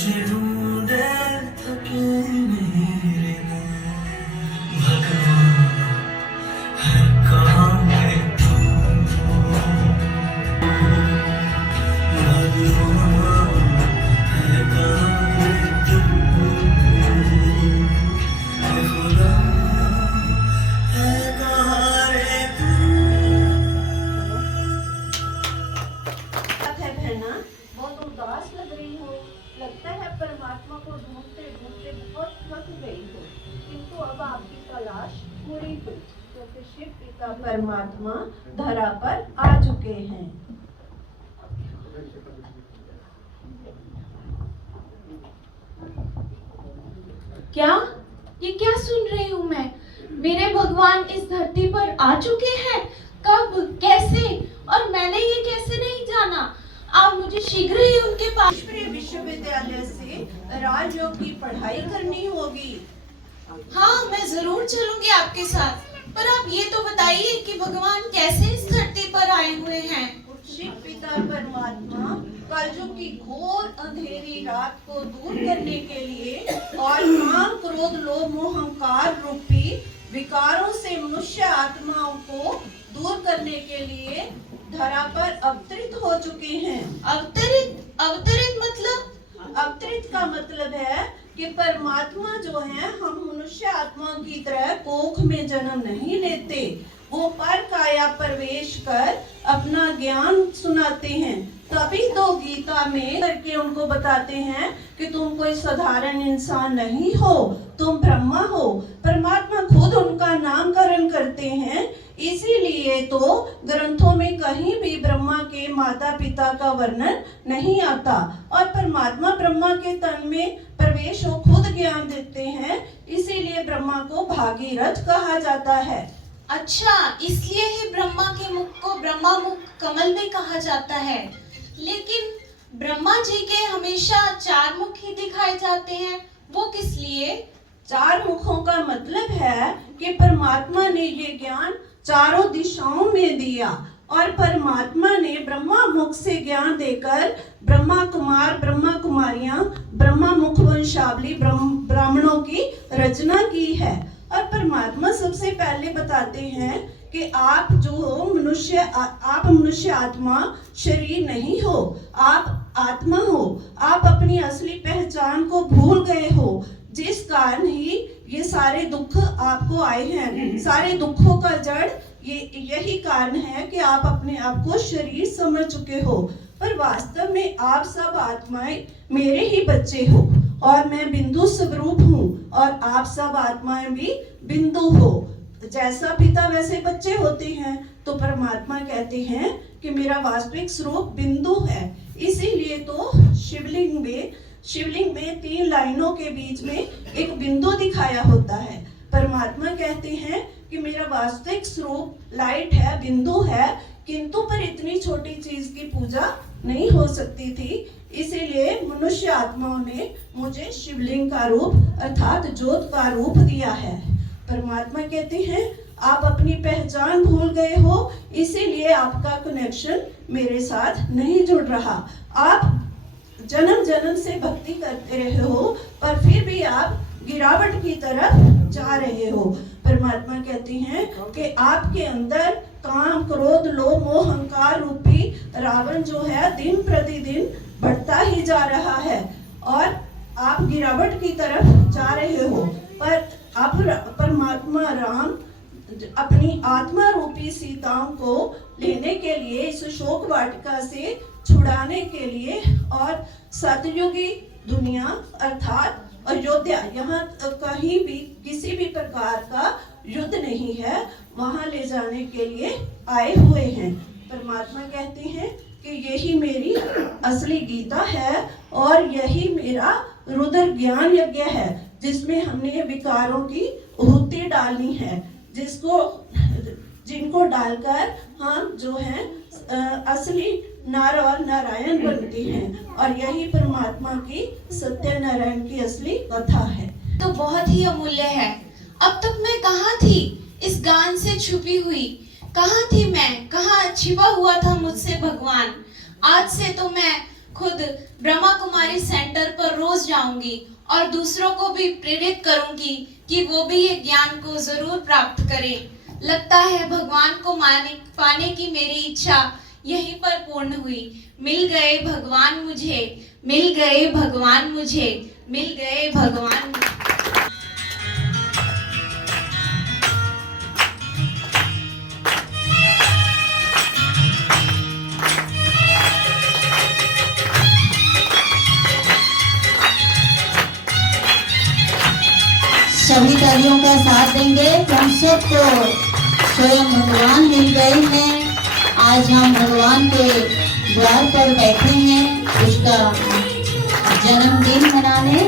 तुझे ढूंढे थके मेरे भगवान है कहाँ है तू भगवान है कहाँ है तू है खुदा है कहाँ है तू। है बहना, बहुत उदास लग रही हो। लगता है परमात्मा को ढूंढते ढूंढते बहुत थक गई हो, किंतु अब आपकी तलाश पूरी हुई क्योंकि शिव पिता परमात्मा धरा पर आ चुके हैं। क्या? ये क्या सुन रही हूँ मैं? मेरे भगवान इस धरती पर आ चुके हैं? कब? कैसे? और मैंने ये कैसे नहीं जाना? आप मुझे शीघ्र ही उनके पास विश्वविद्यालय से राजयोग की पढ़ाई करनी होगी। हाँ, मैं जरूर चलूंगी आपके साथ। पर आप ये तो बताइए कि भगवान कैसे इस धरती पर आए हुए हैं? शिव पिता परमात्मा कलयुग की घोर अंधेरी रात को दूर करने के लिए और काम क्रोध लोभ मोह अहंकार रूपी विकारों से मनुष्य आत्माओं को दूर करने के लिए धरा पर अवतरित हो चुके हैं। अवतरित? अवतरित मतलब? अवतरित का मतलब है कि परमात्मा जो है हम मनुष्य आत्मा की तरह कोख में जन्म नहीं लेते, वो पर काया प्रवेश कर अपना ज्ञान सुनाते हैं। तभी तो गीता में करके उनको बताते हैं कि तुम कोई साधारण इंसान नहीं हो, तुम ब्रह्मा हो। परमात्मा खुद उनका नामकरण करते हैं, इसीलिए तो ग्रंथों में कहीं भी ब्रह्मा के माता पिता का वर्णन नहीं आता। और परमात्मा ब्रह्मा के तन में प्रवेश हो खुद ज्ञान देते हैं, इसीलिए ब्रह्मा को भागीरथ कहा जाता है। अच्छा, इसलिए ही ब्रह्मा के मुख को ब्रह्मा मुख कमल भी कहा जाता है। लेकिन ब्रह्मा जी के हमेशा चार मुख ही दिखाए जाते हैं, वो किस लिए? चार मुखों का मतलब है कि परमात्मा ने ये ज्ञान चारों दिशाओं में दिया और परमात्मा ने ब्रह्मा मुख से ज्ञान देकर ब्रह्मा कुमार ब्रह्मा कुमारियां ब्रह्मा मुख वंशावली ब्राह्मणों की रचना की है। और परमात्मा सबसे पहले बताते हैं कि आप जो हो आप मनुष्य आत्मा शरीर नहीं हो, आप आत्मा हो। आप अपनी असली पहचान को भूल गए हो, जिस कारण ही ये सारे दुख आपको आए हैं। सारे दुखों का जड़ यही कारण है कि आप अपने आप को शरीर समझ चुके हो, पर वास्तव में आप सब आत्माएं मेरे ही बच्चे हो और मैं बिंदु स्वरूप हूँ और आप सब आत्माएं भी बिंदु हो। जैसा पिता वैसे बच्चे होते हैं, तो परमात्मा कहते हैं कि मेरा वास्तविक स्वरूप बिंदु है। इसीलिए तो शिवलिंग में 3 लाइनों के बीच में एक बिंदु दिखाया होता है। परमात्मा कहते हैं कि मेरा वास्तविक स्वरूप लाइट है, बिंदु है, किंतु पर इतनी छोटी चीज की पूजा नहीं हो सकती थी, इसीलिए मनुष्य आत्माओं ने मुझे शिवलिंग का रूप अर्थात ज्योत का रूप दिया है। परमात्मा कहते हैं आप अपनी पहचान भूल गए हो, इसीलिए आपका कनेक्शन मेरे साथ नहीं जुड़ रहा। आप जन्म जन्म से भक्ति करते रहे हो, पर फिर भी आप गिरावट की तरफ जा रहे हो। परमात्मा कहती हैं कि आपके अंदर काम क्रोध लोभ मोह अहंकार रूपी रावण जो है दिन प्रतिदिन बढ़ता ही जा रहा है और आप गिरावट की तरफ जा रहे हो। पर आप परमात्मा राम अपनी आत्मा रूपी सीताओं को लेने के लिए इस शोक वाटिका से छुड़ाने के लिए और सतयुगी दुनिया अर्थात अयोध्या, यहाँ कहीं भी किसी भी प्रकार का युद्ध नहीं है, वहां ले जाने के लिए आए हुए हैं। परमात्मा कहते हैं कि यही मेरी असली गीता है और यही मेरा रुद्र ज्ञान यज्ञ है, जिसमें हमने विकारों की आहुति डालनी है, जिनको डालकर हम जो है असली नर और नारायण बनते हैं और यही परमात्मा की सत्यनारायण की असली कथा है। तो बहुत ही अमूल्य है। अब तक मैं कहाँ थी? इस गान से छुपी हुई कहाँ थी मैं? कहाँ छिपा हुआ था मुझसे भगवान? आज से तो मैं खुद ब्रह्मा कुमारी सेंटर पर रोज जाऊंगी और दूसरों को भी प्रेरित करूंगी कि वो भी ये ज्ञान को जरूर प्राप्त करें। लगता है भगवान को पाने की मेरी इच्छा यहीं पर पूर्ण हुई। मिल गए भगवान मुझे, मिल गए भगवान मुझे, मिल गए भगवान मुझे। सभी तालियों का साथ देंगे कि हम सबको स्वयं भगवान मिल गए हैं। आज हम भगवान के द्वार पर बैठे हैं उसका जन्मदिन मनाने।